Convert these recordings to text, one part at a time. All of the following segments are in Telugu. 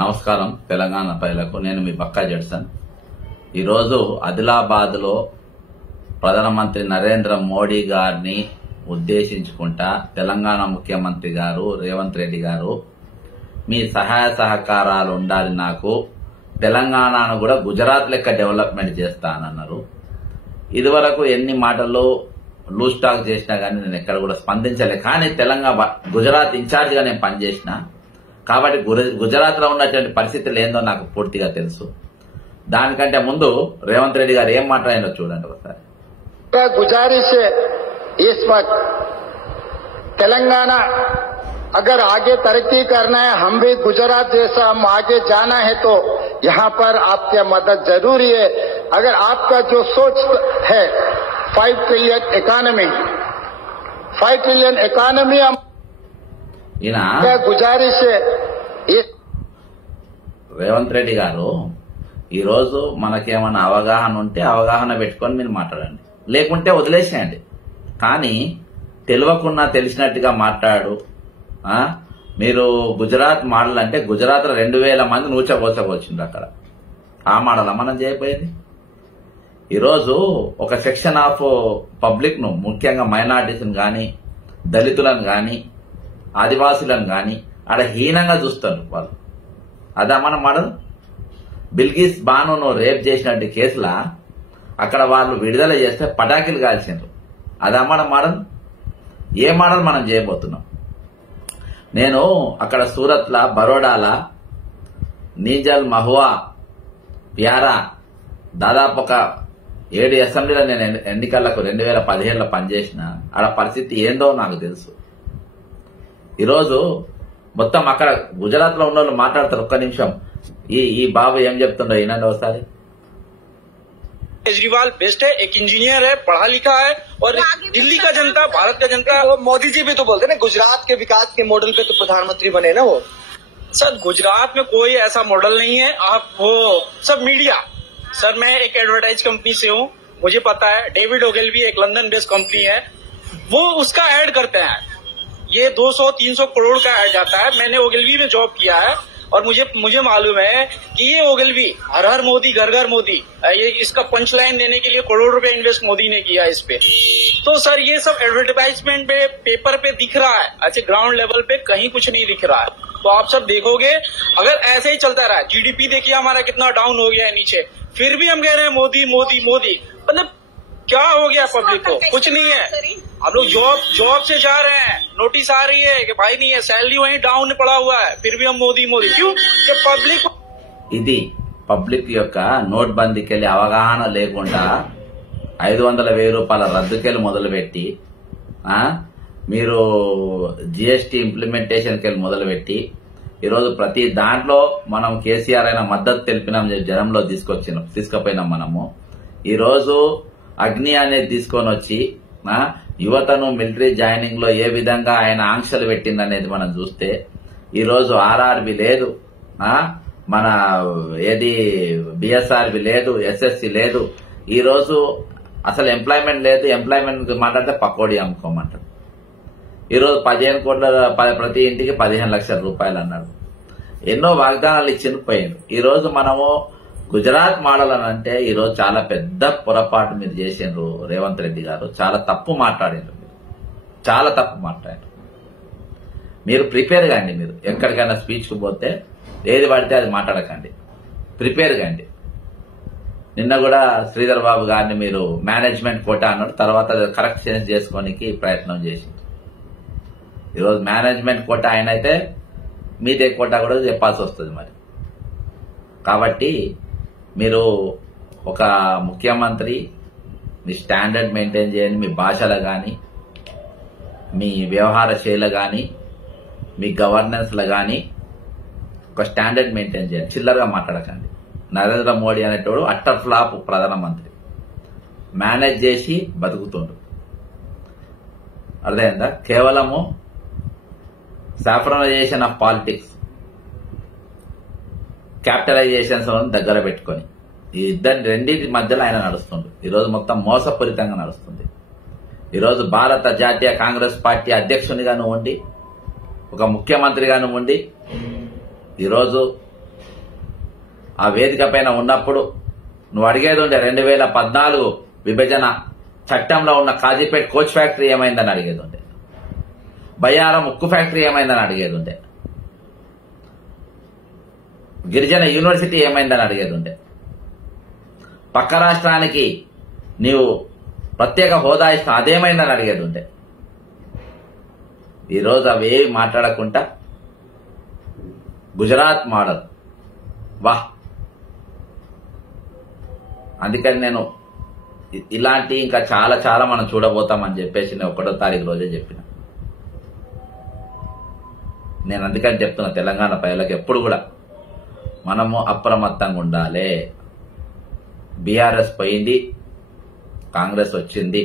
నమస్కారం తెలంగాణ ప్రజలకు. నేను మీ బక్కా జడ్సన్. ఈరోజు ఆదిలాబాద్ లో ప్రధానమంత్రి నరేంద్ర మోడీ గారిని ఉద్దేశించుకుంటా తెలంగాణ ముఖ్యమంత్రి గారు రేవంత్ రెడ్డి గారు మీ సహాయ సహకారాలు ఉండాలి, నాకు తెలంగాణను కూడా గుజరాత్ లెక్క డెవలప్మెంట్ చేస్తానన్నారు. ఇదివరకు ఎన్ని మాటలు లూజ్ టాక్ చేసినా గానీ నేను ఎక్కడ కూడా స్పందించలే. కానీ గుజరాత్ ఇన్ఛార్జ్ గా నేను పనిచేసిన కాబట్టి గుజరాత్ లో ఉన్నటువంటి పరిస్థితులు ఏందో నాకు పూర్తిగా తెలుసు. దానికంటే ముందు రేవంత్ రెడ్డి గారు ఏం మాట్లాడినో చూడండి ఒకసారి. गुजारिश है इस वक्त तेलंगाना अगर आगे तरक्की करना है, हम भी गुजरात जैसा हम आगे जाना है तो यहाँ पर आपकी मदद जरूरी है. अगर आपका जो सोच है 5 ट्रिलियन इकोनॉमी हम गुजारिश है. రేవంత్ రెడ్డి గారు ఈరోజు మనకేమన్నా అవగాహన ఉంటే అవగాహన పెట్టుకొని మీరు మాట్లాడండి, లేకుంటే వదిలేసేయండి. కానీ తెలియకున్నా తెలిసినట్టుగా మాట్లాడు. మీరు గుజరాత్ మోడల్ అంటే గుజరాత్ లో 2000 మంది నూచబోసకొచ్చింది. అక్కడ ఆ మోడల్ మనం చేయబోయేది. ఈరోజు ఒక సెక్షన్ ఆఫ్ పబ్లిక్ ను, ముఖ్యంగా మైనార్టీస్ గాని, దళితులను గాని, ఆదివాసులను గాని ఆడ హీనంగా చూస్తారు వాళ్ళు. అదా మన మోడల్. బిల్గిస్ బానును రేప్ చేసినట్టు కేసులా అక్కడ వాళ్ళు విడుదల చేస్తే పటాకులు కాల్చిండ్రు. అదా మన మోడల్. ఏ మోడల్ మనం చేయబోతున్నాం? నేను అక్కడ సూరత్ లా, బరోడాలా, నీజల్, మహువా, ప్యారా దాదాపు ఒక 7 అసెంబ్లీలో నేను ఎన్నికలకు 2017లో పనిచేసిన. ఆడ పరిస్థితి ఏందో నాకు తెలుసు. ఈరోజు మొత్తం అక్కడ గుజరాత్ లో ఉన్న వాళ్ళు మాట్లాడతారు. ఒక్క నిమిషం ఈ బాబు ఏం చెప్తుండో ఈయనండి ఒకసారి. केजरीवाल बेस्ट है, एक इंजीनियर है, पढ़ा लिखा है, और दिल्ली का जनता, भारत का जनता, वो मोदी जी भी तो बोलते ना गुजरात के विकास के मॉडल पे तो प्रधानमंत्री बने ना वो. सर गुजरात में कोई ऐसा मॉडल नहीं है. आप वो सब मीडिया. सर मैं एक एडवर्टाइज कंपनी से हूँ, मुझे पता है. डेविड ओगेलवी एक लंदन बेस्ड कंपनी है, वो उसका एड करते हैं. ये 200-300 करोड़ का एड जाता है. मैंने ओगेलवी में जॉब किया है और मुझे मालूम है कि ये ओगेलवी हर हर मोदी घर घर मोदी, ये इसका पंच लाइन देने के लिए करोड़ रुपए इन्वेस्ट मोदी ने किया इस पे. तो सर ये सब एडवर्टाइजमेंट पे, पेपर पे दिख रहा है, अच्छे ग्राउंड लेवल पे कहीं कुछ नहीं दिख रहा है. तो आप सब देखोगे अगर ऐसे ही चलता रहा. जीडीपी देखिए हमारा कितना डाउन हो गया है नीचे, फिर भी हम कह रहे हैं मोदी मोदी मोदी. मतलब क्या हो गया पब्लिक को? कुछ नहीं है. हम लोग जॉब से जा रहे हैं, नोटिस आ रही है कि भाई नहीं है, सैलरी वहीं डाउन पड़ा हुआ है, फिर भी हम मोदी मोदी. क्यों? कि पब्लिक ఇది పబ్లిక్ యొక్క నోట్ బందీకెళ్ళి అవగాహన లేకుండా 500,000 రూపాయల రద్దుకెళ్ళి మొదలుపెట్టి, మీరు జిఎస్టీ ఇంప్లిమెంటేషన్ కెళ్ళి మొదలుపెట్టి, ఈరోజు ప్రతి దాంట్లో మనం కేసీఆర్ అయిన మద్దతు తెలిపినాం, జనంలో తీసుకుపోయినాం. మనము ఈరోజు అగ్ని అనేది తీసుకొని వచ్చి యువతను మిలిటరీ జాయినింగ్ లో ఏ విధంగా ఆయన ఆంక్షలు పెట్టిందనేది మనం చూస్తే, ఈరోజు ఆర్ఆర్బి లేదు, మన ఏది బిఎస్ఆర్బి లేదు, ఎస్ఎస్సి లేదు. ఈరోజు అసలు ఎంప్లాయ్మెంట్ లేదు. ఎంప్లాయ్మెంట్ మాట్లాడితే పకోడీ అమ్ముకోమంటారు. ఈరోజు 15 కోట్ల ప్రతి ఇంటికి 15 లక్షల రూపాయలు అన్నాడు. ఎన్నో వాగ్దానాలు ఇచ్చింది పోయిండు. ఈరోజు మనము గుజరాత్ మోడల్ అని అంటే ఈరోజు చాలా పెద్ద పొరపాటు మీరు చేసిండ్రు రేవంత్ రెడ్డి గారు. చాలా తప్పు మాట్లాడిండ్రు మీరు, చాలా తప్పు మాట్లాడారు. మీరు ప్రిపేర్ కండి. మీరు ఎక్కడికైనా స్పీచ్ కు పోతే ఏది పడితే అది మాట్లాడకండి, ప్రిపేర్ కండి. నిన్న కూడా శ్రీధర్ బాబు గారిని మీరు మేనేజ్మెంట్ కోటా అన్నాడు, తర్వాత కరెక్ట్ చేంజ్ చేసుకోనికి ప్రయత్నం చేసింది. ఈరోజు మేనేజ్మెంట్ కోటా ఆయన అయితే మీదే కోటా కూడా చెప్పాల్సి వస్తుంది మరి. కాబట్టి మీరు ఒక ముఖ్యమంత్రి, మీ స్టాండర్డ్ మెయింటైన్ చేయండి. మీ భాషలో గాని, మీ వ్యవహార శైలి గాని, మీ గవర్నెన్స్ లో గాని ఒక స్టాండర్డ్ మెయింటైన్ చేయండి. చిల్లరగా మాట్లాడకండి. నరేంద్ర మోడీ అనేటోడు అట్టర్ ఫ్లాప్ ప్రధానమంత్రి, మేనేజ్ చేసి బతుకుతుండ్రు. అర్థమైందా? కేవలము సాఫ్రనైజేషన్ ఆఫ్ పాలిటిక్స్, క్యాపిటలైజేషన్స్ దగ్గర పెట్టుకొని ఈ రెండింటి మధ్యలో ఆయన నడుస్తుంది. ఈరోజు మొత్తం మోసపూరితంగా నడుస్తుంది. ఈరోజు భారత జాతీయ కాంగ్రెస్ పార్టీ అధ్యక్షునిగాను ఉండి, ఒక ముఖ్యమంత్రిగాను ఉండి, ఈరోజు ఆ వేదిక పైన ఉన్నప్పుడు నువ్వు అడిగేది ఉండే 2014 విభజన చట్టంలో ఉన్న కాజీపేట్ కోచ్ ఫ్యాక్టరీ ఏమైందని అడిగేది ఉండే, బయ్యారం ఉక్కు ఫ్యాక్టరీ ఏమైందని అడిగేది ఉండే, గిరిజన యూనివర్సిటీ ఏమైందని అడిగేది ఉండే, పక్క రాష్ట్రానికి నీవు ప్రత్యేక హోదా ఇస్తా అదేమైందని అడిగేది ఉండే. ఈరోజు అవేవి మాట్లాడకుండా గుజరాత్ మోడల్ వాహ్. అందుకని నేను ఇలాంటి ఇంకా చాలా చాలా మనం చూడబోతామని చెప్పేసి నేను 1వ తారీఖు రోజే చెప్పిన. నేను అందుకని చెప్తున్నా తెలంగాణ ప్రజలకు ఎప్పుడు కూడా మనము అప్రమత్తంగా ఉండాలి. బీఆర్ఎస్ పోయింది, కాంగ్రెస్ వచ్చింది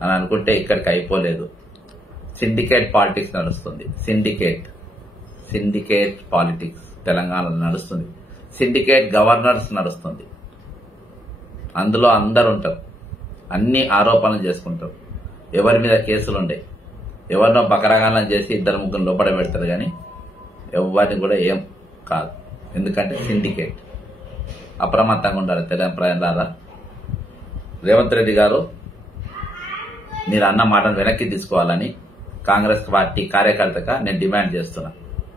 అని అనుకుంటే ఇక్కడికి అయిపోలేదు. సిండికేట్ పాలిటిక్స్ నడుస్తుంది. సిండికేట్ పాలిటిక్స్ తెలంగాణలో నడుస్తుంది. సిండికేట్ గవర్నర్స్ నడుస్తుంది. అందులో అందరు ఉంటారు, అన్ని ఆరోపణలు చేసుకుంటారు, ఎవరి మీద కేసులుండే, ఎవరినో బకరాగానం చేసి 2-3 లోపల పెడతారు కానీ ఎవరిని కూడా ఏం కాదు. ఎందుకంటే సిండికేట్. అప్రమత్తంగా ఉండాలి తెలంగాణ ప్రజలారా. రేవంత్ రెడ్డి గారు మీరు అన్న మాటను వెనక్కి తీసుకోవాలని కాంగ్రెస్ పార్టీ కార్యకర్తగా నేను డిమాండ్ చేస్తున్నా.